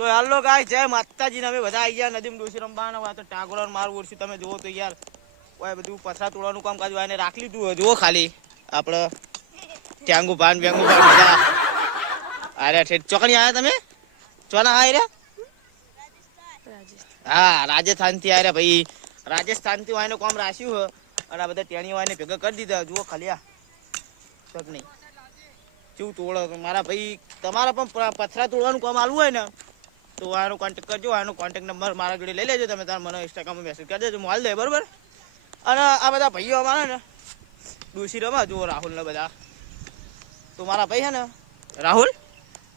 તો હાલો ગાય જય માતાજી ને અમે બધા આવી ગયા નદીમ ડોસી રમવાના હોય તો ટાગોર માર ઓરસી તમે જુઓ તો યાર ઓય બધું પથરા તોડવાનું કામ કાજ એને રાખી લીધું હોય જુઓ ખાલી આપણે ટ્યાંગુ ભાન વેંગુ ભાન બધા અરે ઠેઠ ચોકડી આયા તમે ચોના આયા હા રાજસ્થાન થી આયા ભાઈ રાજસ્થાન થી વાયનો કામ રાખ્યું હે અને આ બધા ટેણી વાયને ભેગા કરી દીધા જુઓ ખાલી આ તક નહીં કેવું તોડો મારા ભાઈ તમારા પણ પથરા તોડવાનું કામ આલું હોય ને તો આનો કોન્ટેક્ટ કરજો આનો કોન્ટેક્ટ નંબર મારા જોડે લઈ લેજો તમે તાર મને ઇન્સ્ટાગ્રામમાં મેસેજ કરી દેજો હું હાલ દે બરોબર અને આ બધા ભાઈઓ અમારા ને ડોસી રમા જુઓ રાહુલ ને બધા તો મારા ભાઈ છે ને રાહુલ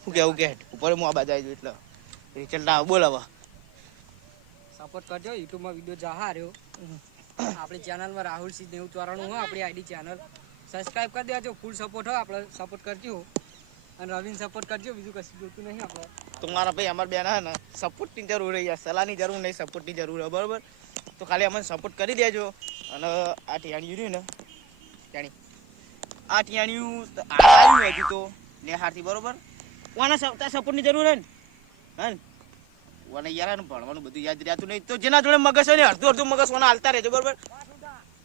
શું કેવું કે ઉપર હું આ બાજુ આવી એટલે રિચલ્ટ બોલાવા સપોર્ટ કરજો યુટ્યુબમાં વિડીયો જહા રહ્યો આપણી ચેનલમાં રાહુલ સિંહ 94 હોય આપણી આઈડી ચેનલ સબસ્ક્રાઇબ કરી દેજો ફૂલ સપોર્ટ હોય આપણે સપોર્ટ કરજો અને રવિન સપોર્ટ કરજો બીજું કશું જોતું નહીં આપણે તો મારા ભાઈ અમાર બેન હે ને સપોર્ટની જરૂર છે સલાહની જરૂર નહીં સપોર્ટની જરૂર છે બરોબર તો ખાલી અમને સપોર્ટ કરી દેજો અને આ ટિયાણ્યું રહ્યું ને ટિયાણી આ ટિયાણ્યું આવ્યું હજી તો નેહારથી બરોબર કોના સપોર્ટની જરૂર હે ને હા ઓને યાર ભણવાનું બધું યાદ રહેતું નહીં તો જેના જોડે મગજ હોય ને અડધું મગજ ઓના હાલતા રહેજો બરોબર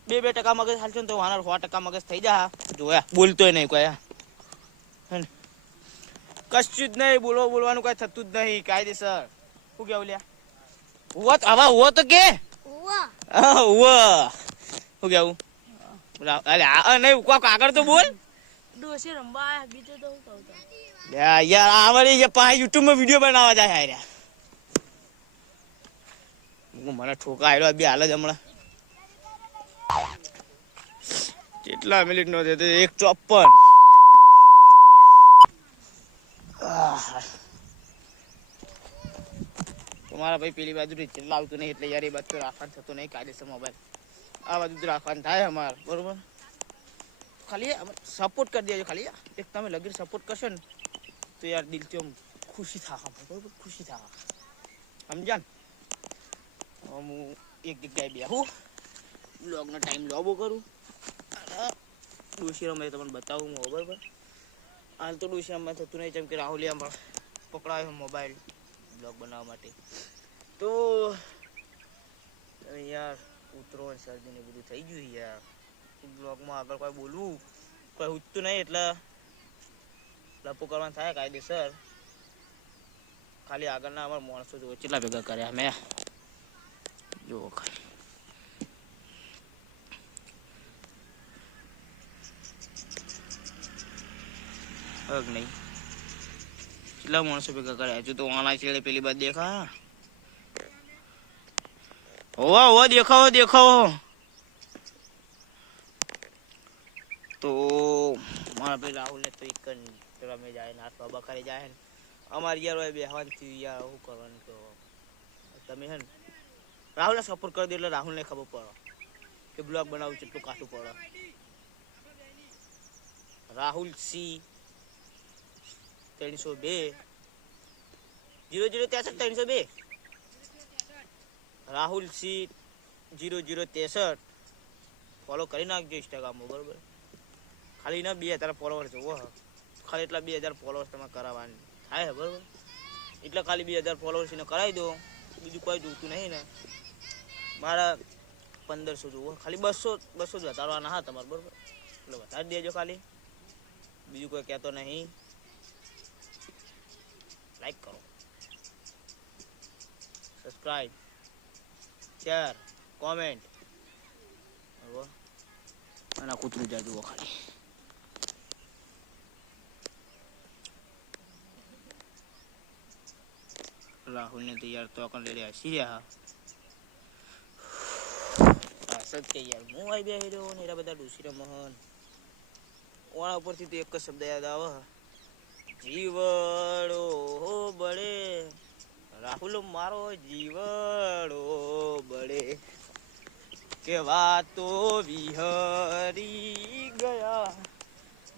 2% મગજ હાલશે ને તો વાના 100% મગજ થઈ જા જોયા બોલતોય નહીં કોઈ કશું જ નહીં બોલવાનું કઈ થતું જ નહીં કાયદેસર શું કેવું લ્યા હોત આવા હો તો કે શું કેવું અલે આ નહીં કોક આગળ તો બોલ ડોસી રંબા બીજો તો હું કહું યાર આવડી જે પા YouTube માં વિડિયો બનાવવા જાય યાર મને ઠોકા આવ્યો બે હાલ જ હમણાં કેટલા મિનિટ નો થયો 1:54 તમારા ભાઈ પેલી બાજુ રિચલ આવતું નહીં એટલે યાર એ બાજુ રાખવાનું થતું નહીં કાયદેસર મોબાઈલ આ બાજુ રાખવાનું થાય અમારે બરોબર ખાલી સપોર્ટ કરી દેજો ખાલી એક તમે લગીર સપોર્ટ કરશો ને તો યાર દિલથી આમ ખુશી થાય બરોબર ખુશી થાય સમજાન હું એક જગ્યાએ બેહું બ્લોગનો ટાઈમ લોબો કરું અને ડોસી રમે તમને બતાવું હું બરોબર હાલ તો ડોસી રમવા થતું નહીં જેમ કે રાહુલિયામાં પકડાયો મોબાઈલ બ્લોગ બનાવવા માટે તો યાર ઉતરો શરદી ને બધું થઈ ગયું યાર બ્લોગમાં આગળ કોઈ બોલવું કોઈ ઉઠતું નહીં એટલે લપો કરવાનું થાય કાયદેસર ખાલી આગળના અમારા માણસો જો કેટલા ભેગા કર્યા મેં જો ખાલી હક નહીં કેટલા માણસો ભેગા કર્યા હજુ તો આના છેડે પેલી બાદ દેખા હોવા દેખાવો તો મારા ભાઈ રાહુલ ને તો એક રમે જાય ને હાથ બાબા કરી જાય ને અમારે યાર બેહવાન થયું યાર શું કરવાનું તો તમે હે ને રાહુલને સપોર્ટ કરી દો એટલે રાહુલને ખબર પડે કે બ્લોગ બનાવું કેટલું કાઠું પડે Rahul C 302 0063 Rahul C 0063 follow કરી નાખજો ઇન્સ્ટાગ્રામમાં બરોબર ખાલી ના 2000 ફોલોવર જોવો ખાલી એટલા 2000 ફોલોવર્સ તમે કરાવવાની થાય બરોબર એટલે ખાલી 2000 ફોલોવર્સ ને કરાવી દો બીજું કોઈ જોતું નહીં ને મારા 1500 જોવો ખાલી 200 જ વધારવાના હા તમારે બરોબર એટલે વધારી દેજો ખાલી બીજું કોઈ કહેતો નહીં લાઈક કરો સબસ્ક્રાઇબ શેર કોમેન્ટ અને કૂતરું જા જુઓ ખાલી રાહુલ ને તૈયાર તો અકન લઈ હસી રહ્યા સત કે યાર હું આવી બેહી રહ્યો ને એરા બધા ડોસી મોહન ઓણા ઉપરથી તો એક જ શબ્દ યાદ આવે જીવડો હો બળે રાહુલ મારો જીવડો બળે કે વાતો વિહરી ગયા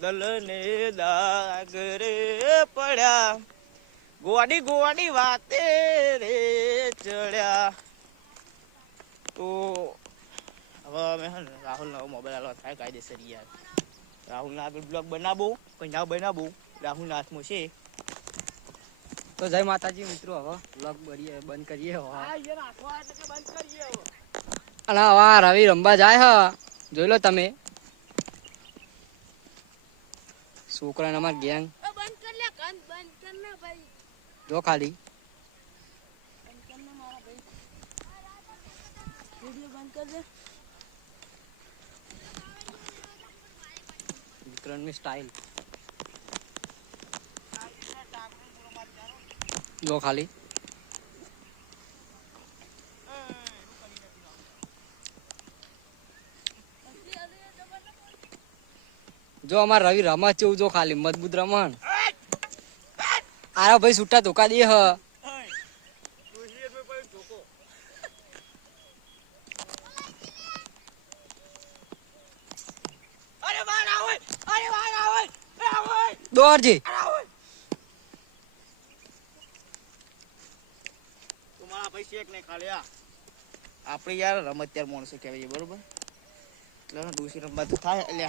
દલને દાગ રે પડ્યા ગોડી વાતે રે ચડ્યા તો હવે અમે રાહુલ નવો મોબાઈલ આલો થાય કાયદેસર યાર રાહુલ ના આગળ બ્લોગ બનાવો પણ ના બનાવો રાહુલ ના હાથમાં છે તો જય માતાજી મિત્રો, હવે વ્લોગ બંધ કરીએ હવે. આ યાર આખવા એટલે કે બંધ કરીએ હવે. અને હવે આ રવિ રમવા જાય હ, જોઈ લો તમે. છોકરાને અમાર ગેંગ બંધ કર લે, કાન બંધ કર ને ભાઈ. જો ખાલી બંધ કર ને મારા ભાઈ. વિડિયો બંધ કર દે. વિક્રમની સ્ટાઇલ જો ખાલી. જો અમાર રવિ રમત જેવું જો ખાલી મજબૂત રમણ. આરા ભાઈ છૂટા ધોકા દે હ. અરે વાહ ના હોય, અરે વાહ ના હોય, ના હોય, દોડજી. ના હોય. તમારા ભાઈ શેક ને ખાલી આ આપણે યાર રમત ત્યાર મોણસે કહેવાય બરોબર. એટલે દોશી રમવા તો થાય એટલે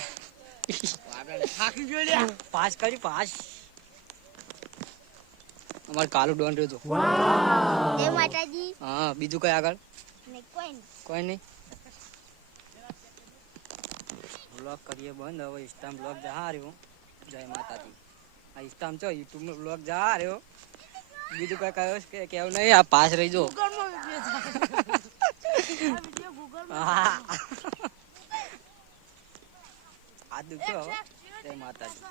આગળ થાકી ગયો લ્યા. પાસ કરી પાસ. અમાર કાલુ ડોન રહ્યો જો. જય માતાજી. હા બીજું કઈ આગળ ને કોઈ નહીં. કોઈ નહીં. બ્લોગ કરીએ બંધ હવે. ઇન્સ્ટા બ્લોગ જા રહ્યો. જય માતાજી. આ ઇન્સ્ટા છો યુટ્યુબ નો બ્લોગ જા રહ્યો. બીજું કઈ કહ્યું કે કેવું નહીં. આ પાસ રહી જો. ગૂગલમાં વિડિયો છે. આ વિડિયો ગૂગલમાં. હા આ દુખ્યો હવે. જય માતાજી.